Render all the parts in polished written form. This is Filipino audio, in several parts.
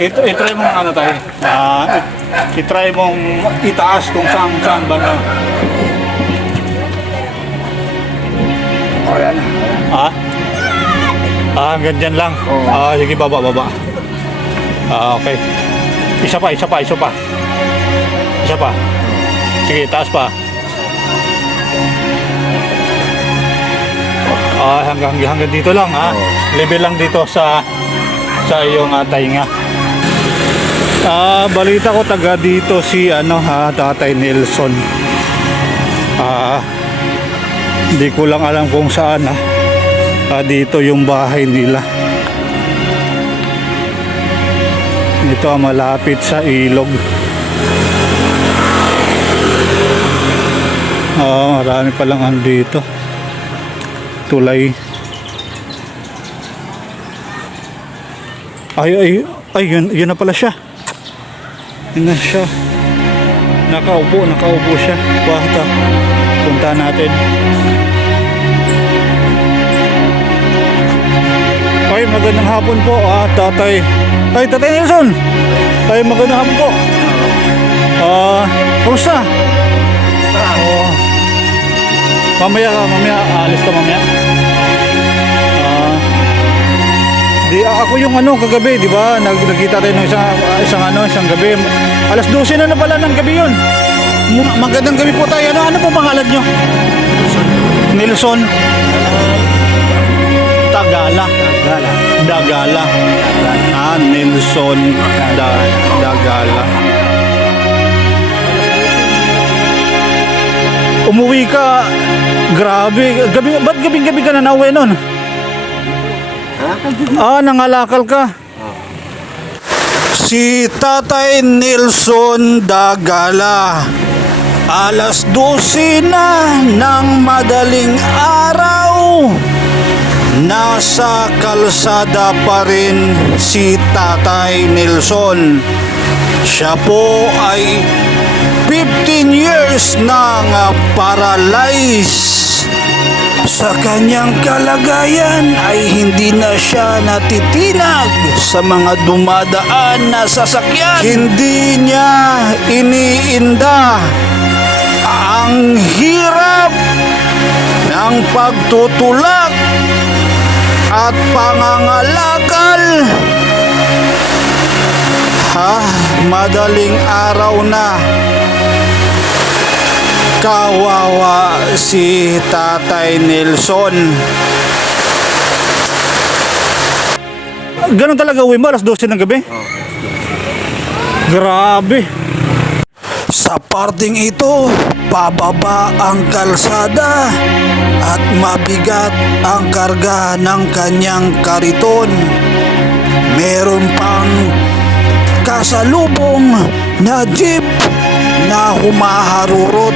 I-try mong ano tayo. I-try mong itaas kung saan ba na. O, yan. Ganyan lang. Sige, baba. Okay. Isa pa. Sige, taas pa. Hanggang dito lang, ha. Level lang dito sa iyong tainga. Balita ko taga dito si Tatay Nelson. Hindi ko lang alam kung saan, dito yung bahay nila. Ito malapit sa ilog. Marami palang andito. Tulay. Ay, yun na pala siya. Yun na siya. Nakaupo siya. Basta punta natin. Ay, magandang hapon po, Tatay. Ay, Tatay Nelson. Ay, magandang hapon po. Kumusta? Mamaya aalis ka mamaya. Ako yung kagabi, di ba? Nagkita tayo ng isang gabi. Alas 12 na pala ng gabi yun. Magandang gabi po tayo. Ano po pangalan nyo? Nelson. Dagala. Nelson Dagala. Umuwi ka. Grabe. Ba't gabing-gabi ka na nauwi nun? Nangalakal ka. Si Tatay Nelson Dagala, alas 12 na ng madaling araw, nasa kalsada pa rin si Tatay Nelson. Siya po ay 15 years nang paralyzed. Sa kanyang kalagayan ay hindi na siya natitinag sa mga dumadaan na sasakyan. Hindi niya iniinda ang hirap ng pagtutulak at pangangalakal. Madaling araw na. Kawawa si Tatay Nelson. Ganun talaga uwi mo, alas 12 ng gabi? Grabe. Sa parting ito, pababa ang kalsada at mabigat ang karga ng kanyang kariton. Meron pang kasalubong na jeep na humaharurot.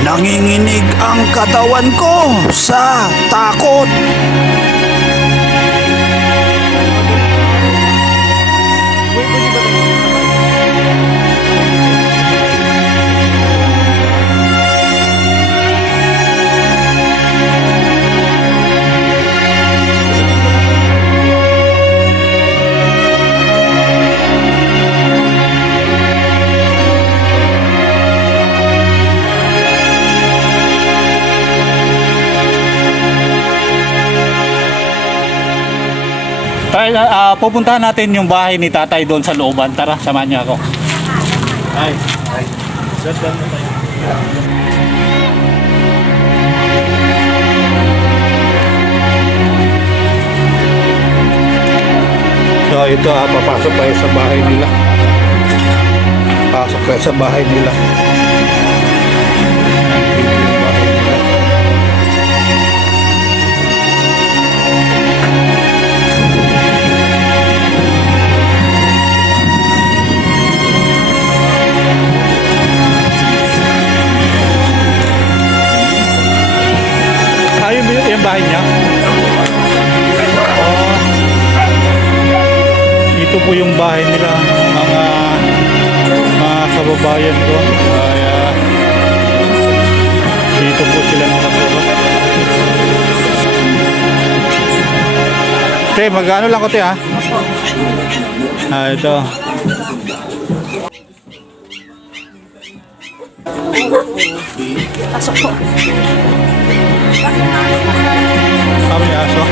Nanginginig ang katawan ko sa takot. Pupuntahan natin yung bahay ni Tatay doon sa looban. Tara, samahan niyo ako. Ay. So ito, papasok tayo sa bahay nila. Pasok tayo sa bahay nila. Yung bahay niya? Ito po yung bahay nila, mga kababayan ko. Dito po sila nakatulog. Te, magano lang ko te ha? Ito. Pasok po. Kami aso.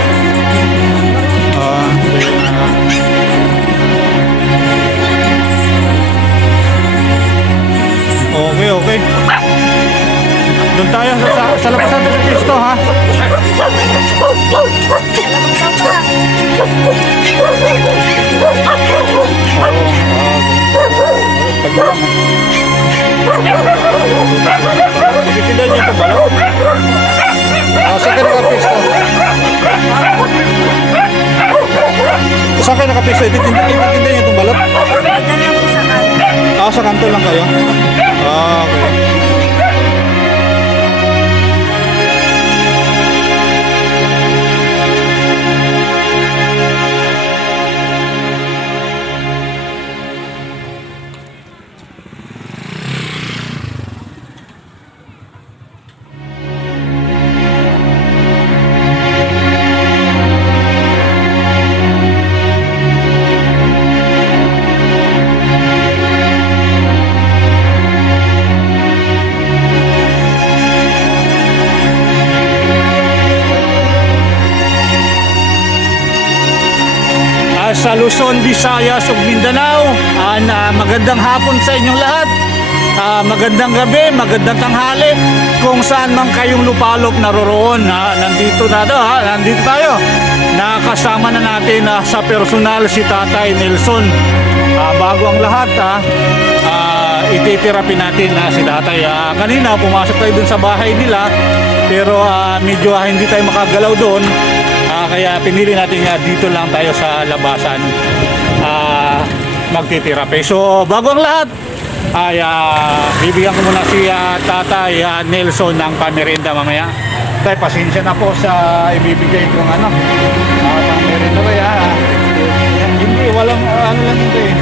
Okay, okay. Doon tayo sa labas natin ng Cristo, ha? Titindan niyo ito balot. Saan kayo nakapisto? Saan kayo nakapisto? Titindan niyo itong balot? Sa kanto lang kayo? Okay. Sa Luzon, Visayas ug Mindanao. Magandang hapon sa inyong lahat. Magandang gabi, magandang tanghali kung saan man kayong lupalop naroroon. Nandito tayo. Nakasama na natin sa personal si Tatay Nelson. Bago ang lahat, ititirapi natin si Tatay. Kanina pumasok tayo dun sa bahay nila, pero medyo hindi tayo makagalaw doon. Kaya pinili natin dito lang tayo sa labasan magtitirapi. So bago ang lahat ay bibigyan ko muna si Tatay Nelson ng pamerienda mamaya. Tay, pasensya na po sa ibibigay kong pamerienda kaya hindi, walang ano lang ito eh.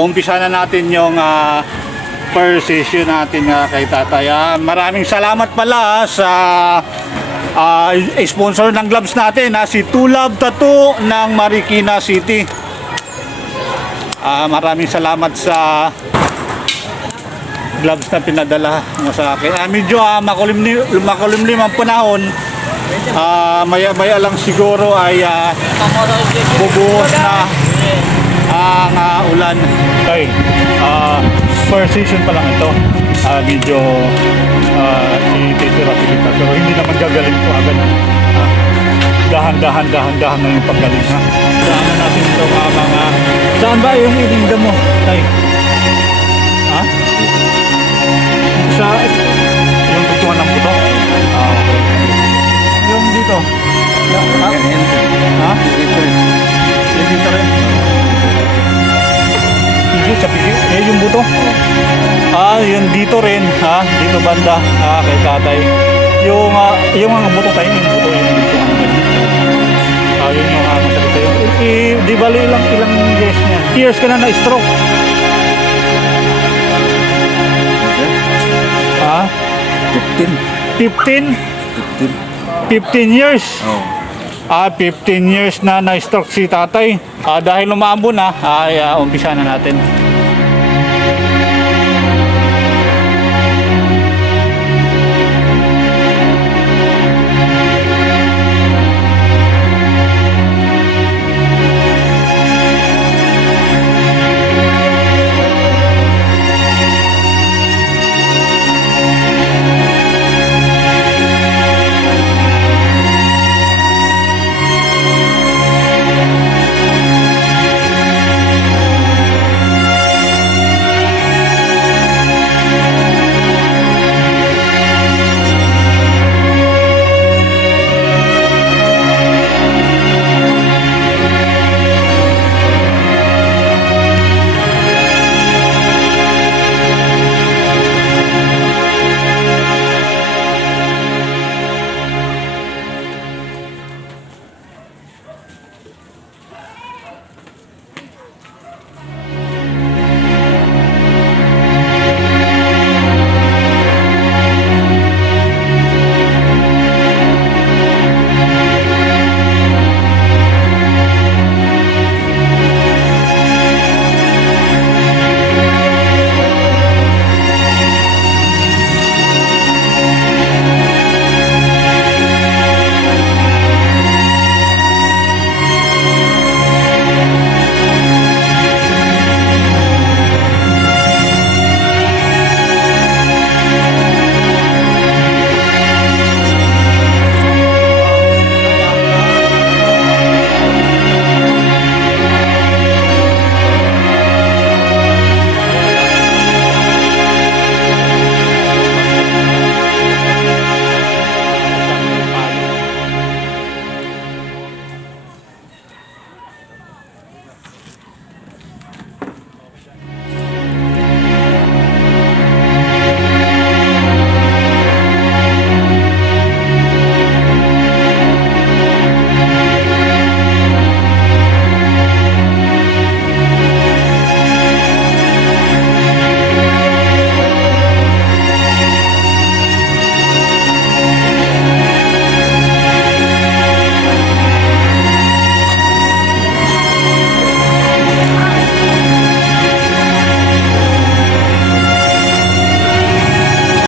Umpisa na natin yung first session natin kay Tatay. Maraming salamat pala sa sponsor ng gloves natin, si Tulab Tattoo ng Marikina City. Maraming salamat sa gloves na pinadala mo sa akin. Medyo makulimlim ang panahon. Maya lang siguro ay bubuhos na ang ulan. Okay. First season pa lang ito. Medyo ititirapi kita, pero hindi naman gagaling po agad. Dahan na yung paggaling, ha. Saan natin ito mga saan ba yung ininda mo, Tay? Ha? Sa yung tutuan ng buto? Okay. Yung dito? Ha? Yung dito rin? Sa pigi, yung buto. Yun dito rin, dito banda, kay Tatay. Yung mga buto tayo, yung buto yung dito. Yun yung masalit tayo. Di bali ilang years niya. Years ka na na-stroke. 15 years. 15 years na na-stroke si Tatay. Dahil umambon na, umpisa na natin.